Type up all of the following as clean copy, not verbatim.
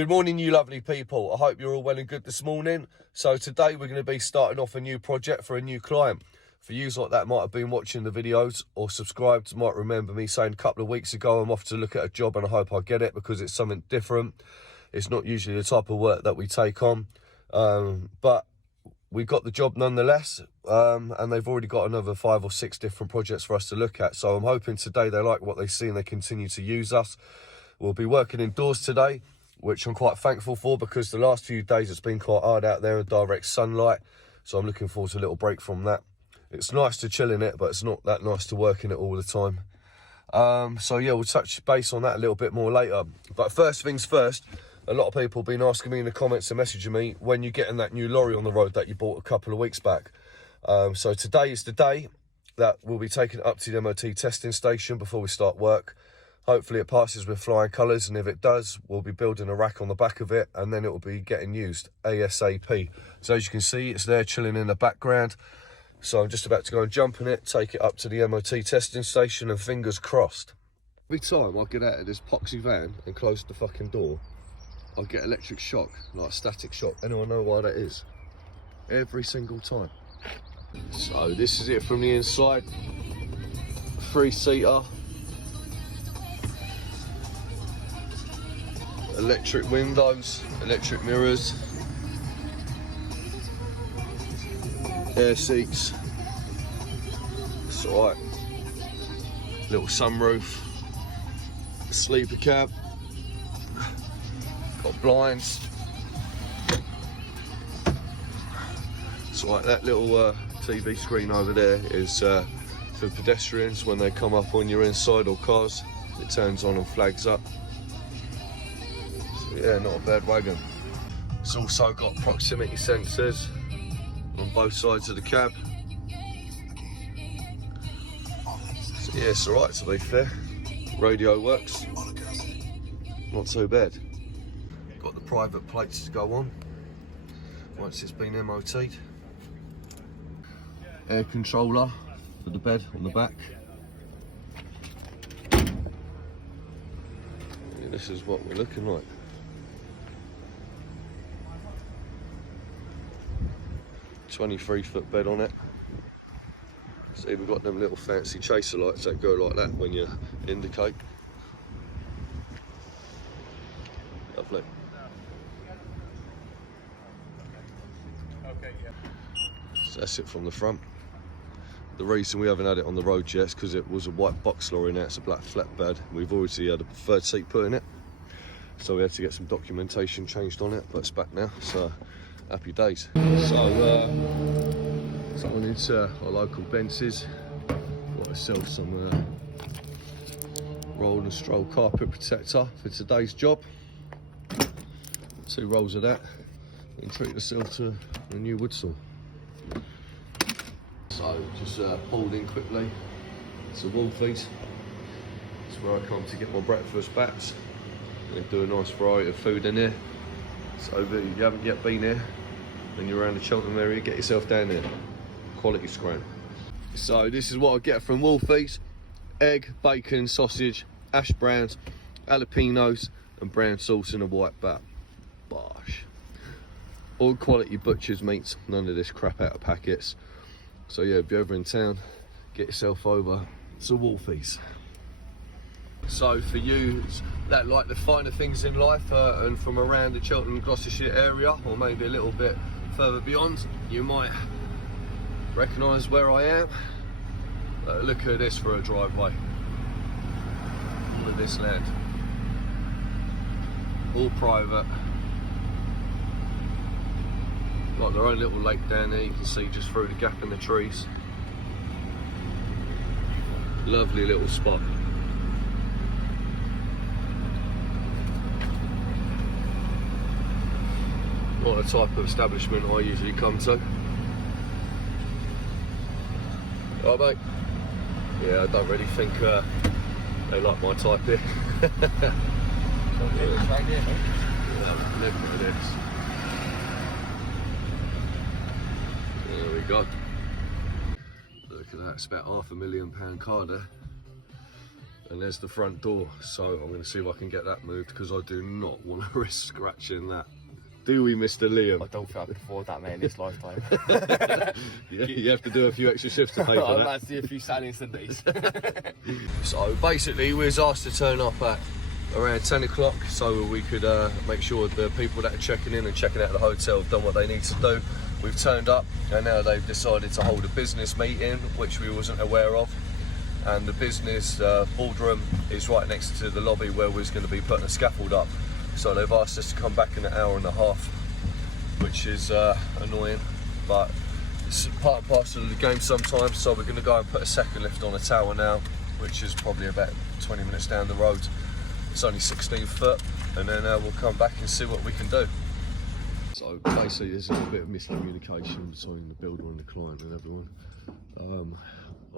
Good morning, you lovely people. I hope you're all well and good this morning. So today we're going to be starting off a new project for a new client. For you like that might have been watching the videos or subscribed, might remember me saying a couple of weeks ago I'm off to look at a job and I hope I get it because it's something different. It's not usually the type of work that we take on, but we got the job nonetheless, and they've already got another 5 or 6 different projects for us to look at. So I'm hoping today they like what they see and they continue to use us. We'll be working indoors today, which I'm quite thankful for because the last few days it's been quite hard out there in direct sunlight. So I'm looking forward to a little break from that. It's nice to chill in it, but it's not that nice to work in it all the time. So yeah, we'll touch base on that a little bit more later. But first things first, a lot of people have been asking me in the comments and messaging me when you're getting that new lorry on the road that you bought a couple of weeks back. So today is the day that we'll be taking it up to the MOT testing station before we start work. Hopefully it passes with flying colours, and if it does, we'll be building a rack on the back of it, and then it will be getting used ASAP. So as you can see, it's there chilling in the background. So I'm just about to go and jump in it, take it up to the MOT testing station, and fingers crossed. Every time I get out of this poxy van and close the fucking door, I get electric shock, like a static shock. Anyone know why that is? Every single time. So this is it from the inside. 3-seater. Electric windows, electric mirrors, air seats. It's alright. Little sunroof, sleeper cab, got blinds. It's like that little TV screen over there is for pedestrians when they come up on your inside, or cars. It turns on and flags up. Yeah, not a bad wagon. It's also got proximity sensors on both sides of the cab. So yeah, it's alright to be fair. Radio works. Not too bad. Got the private plates to go on once it's been MOT'd. Air controller for the bed on the back. Yeah, this is what we're looking like. 23-foot bed on it. See, we've got them little fancy chaser lights that go like that when you indicate. Lovely. Okay, yeah. So that's it from the front. The reason we haven't had it on the road yet is because it was a white box lorry, now it's a black flatbed. We've already had a preferred seat put in it, so we had to get some documentation changed on it, but it's back now, so happy days. So someone into our local Bences, got myself some roll and stroll carpet protector for today's job. 2 rolls of that, and treat yourself to a new wood saw. So just pulled in quickly. It's a Wolfies. It's where I come to get my breakfast bats. They do a nice variety of food in here. So if you haven't yet been here and you're around the Cheltenham area, get yourself down there. Quality scram. So this is what I get from Wolfies: egg, bacon, sausage, hash browns, jalapenos, and brown sauce in a white bat. Bosh. All quality butcher's meats, none of this crap out of packets. So yeah, if you're ever in town, get yourself over to Wolfies. So for you that like the finer things in life and from around the Cheltenham, Gloucestershire area, or maybe a little bit further beyond, you might recognise where I am. Look at this for a driveway. All of this land. All private. Got their own little lake down there, you can see just through the gap in the trees. Lovely little spot. Not the type of establishment I usually come to. Oh mate, yeah, I don't really think they like my type here. Right here, mate. Yeah, live with this. There we go. Look at that, it's about £500,000 car there. And there's the front door, so I'm going to see if I can get that moved, because I do not want to risk scratching that. Do we, Mr. Liam? I don't think I can afford that, mate, in this lifetime. Yeah, you have to do a few extra shifts to pay for I'm that. about to see a few Saturday Sundays. So basically we was asked to turn up at around 10 o'clock so we could make sure the people that are checking in and checking out of the hotel have done what they need to do. We've turned up and now they've decided to hold a business meeting, which we wasn't aware of. And the business boardroom is right next to the lobby where we're going to be putting a scaffold up. So they've asked us to come back in an hour and a half, which is annoying, but it's part and parcel of the game sometimes. So we're going to go and put a second lift on a tower now, which is probably about 20 minutes down the road. It's only 16 foot, and then we'll come back and see what we can do. So basically there's a little bit of miscommunication between the builder and the client and everyone.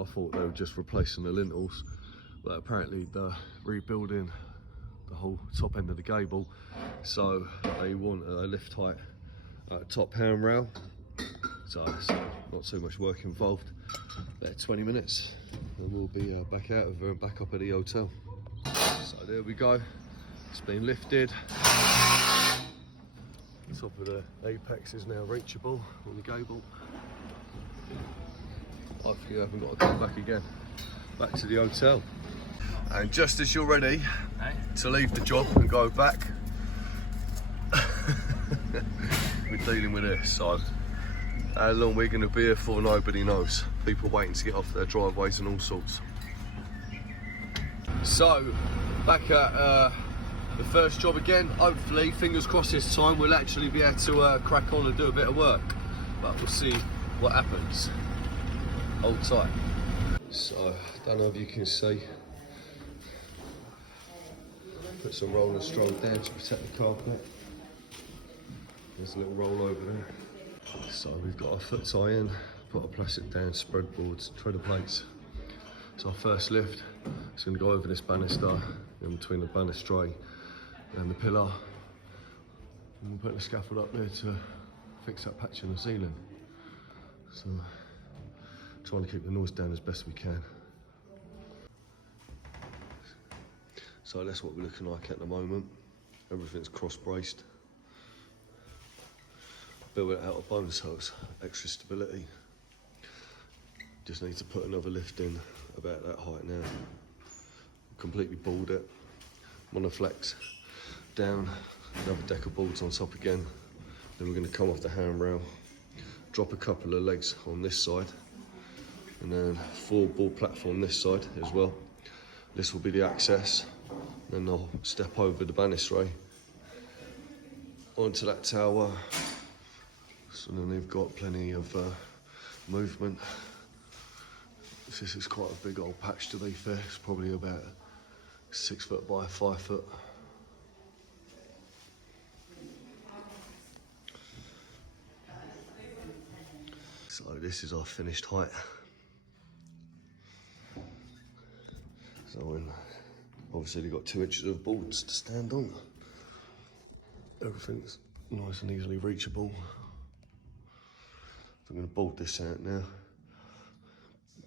I thought they were just replacing the lintels, but apparently they're rebuilding the whole top end of the gable, so they want a lift height at the top handrail. So it's not too much work involved. About 20 minutes and we'll be back out of her and back up at the hotel. So there we go, it's been lifted. The top of the apex is now reachable on the gable. Hopefully I haven't got to come back again. Back to the hotel. And just as you're ready to leave the job and go back, we're dealing with this. So how long we're going to be here for, nobody knows. People waiting to get off their driveways and all sorts. So back at the first job again. Hopefully, fingers crossed this time, we'll actually be able to crack on and do a bit of work. But we'll see what happens. Hold tight. So, don't know if you can see. Put some roller stroke down to protect the carpet. There's a little roll over there. So we've got our foot tie in, put our plastic down, spread boards, treader plates. It's our first lift. It's going to go over this banister, in between the banister and the pillar. And we're putting a scaffold up there to fix that patch in the ceiling. So, trying to keep the noise down as best we can. So that's what we're looking like at the moment. Everything's cross-braced. Built it out of bone so it's extra stability. Just need to put another lift in about that height now. Completely balled it. Monoflex down, another deck of boards on top again. Then we're going to come off the handrail, drop a couple of legs on this side, and then 4 board platform this side as well. This will be the access. Then I'll step over the banister onto that tower. So then they've got plenty of movement. This is quite a big old patch, to be fair. It's probably about 6 foot by 5 foot. So this is our finished height. So obviously they've got 2 inches of boards to stand on. Everything's nice and easily reachable. I'm going to bolt this out now.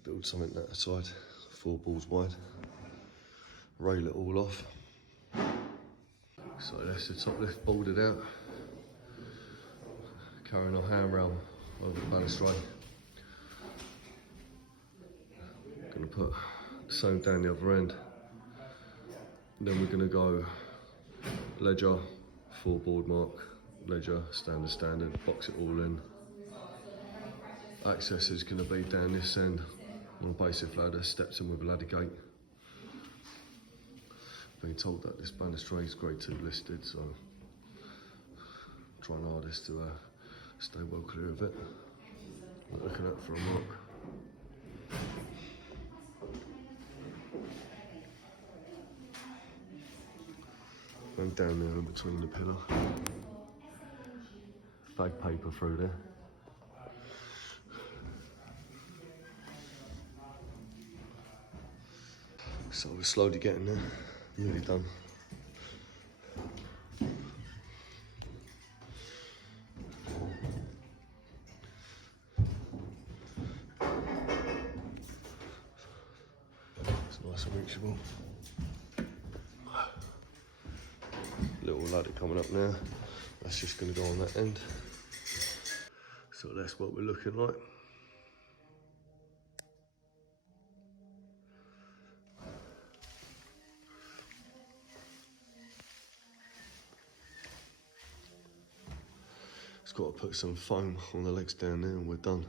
Build something that side, 4 boards wide. Rail it all off. So that's the top lift bolted out. Carrying our handrail over the balustrade. Going to put the same down the other end. Then we're going to go ledger, 4 board mark, ledger, standard, box it all in. Access is going to be down this end on a basic ladder, steps in with a ladder gate. Been told that this banister is grade 2 listed, so trying hardest to stay well clear of it. Not looking out for a mark. And down there in between the pillar. Fag paper through there. So we're slowly getting there, nearly done. It's nice and reachable. more loaded coming up now. That's just going to go on that end. So that's what we're looking like. Just got to put some foam on the legs down there and we're done.